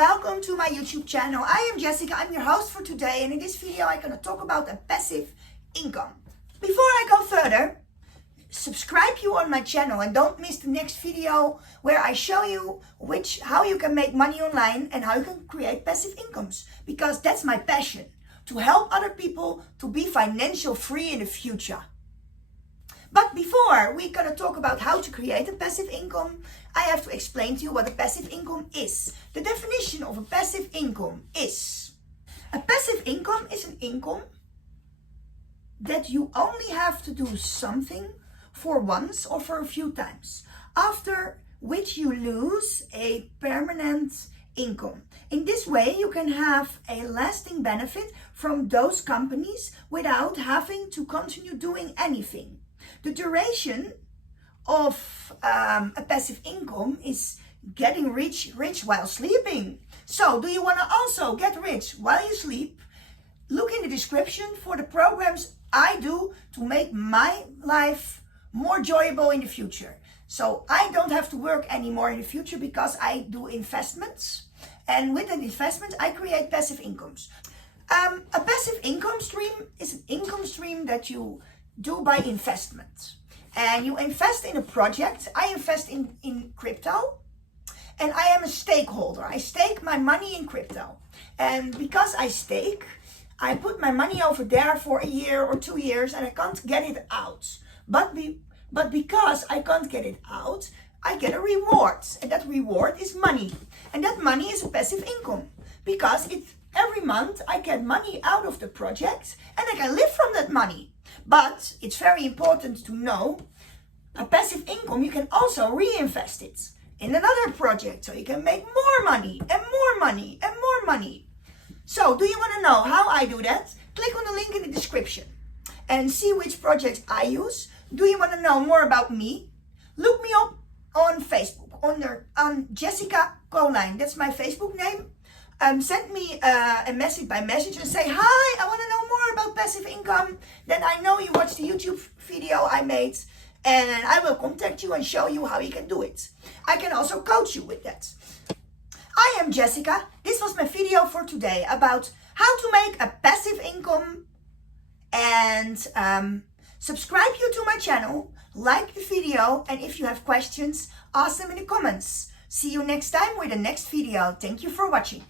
welcome to my YouTube channel. I am Jessica, I'm your host for today, and in this video I'm going to talk about a passive income. Before I go further, subscribe you on my channel and don't miss the next video where I show you how you can make money online and how you can create passive incomes, because that's my passion, to help other people to be financial free in the future. But before we're going to talk about how to create a passive income, I have to explain to you what a passive income is. The definition of a passive income is: a passive income is an income that you only have to do something for once or for a few times, after which you lose a permanent income. In this way, you can have a lasting benefit from those companies without having to continue doing anything. The duration of a passive income is getting rich while sleeping. So, do you want to also get rich while you sleep? Look in the description for the programs I do to make my life more enjoyable in the future. So I don't have to work anymore in the future because I do investments. And with an investment, I create passive incomes. A passive income stream is an income stream that you do by investment. And you invest in a project. I invest in crypto. And I am a stakeholder. I stake my money in crypto. And because I stake, I put my money over there for a year or 2 years and I can't get it out. But because I can't get it out, I get a reward. And that reward is money. And that money is a passive income. Because every month I get money out of the project and I can live from that money. But it's very important to know, a passive income, you can also reinvest it in another project. So you can make more money and more money and more money. So, do you want to know how I do that? Click on the link in the description and see which projects I use. Do you want to know more about me? Look me up on Facebook on Jessica Colijn. That's my Facebook name. Send me a message by message and say, hi, I want to know more about passive income. Then I know you watched the YouTube video I made, and I will contact you and show you how you can do it. I can also coach you with that. I am Jessica. This was my video for today about how to make a passive income, and subscribe you to my channel, like the video, and if you have questions, ask them in the comments. See you next time with the next video. Thank you for watching.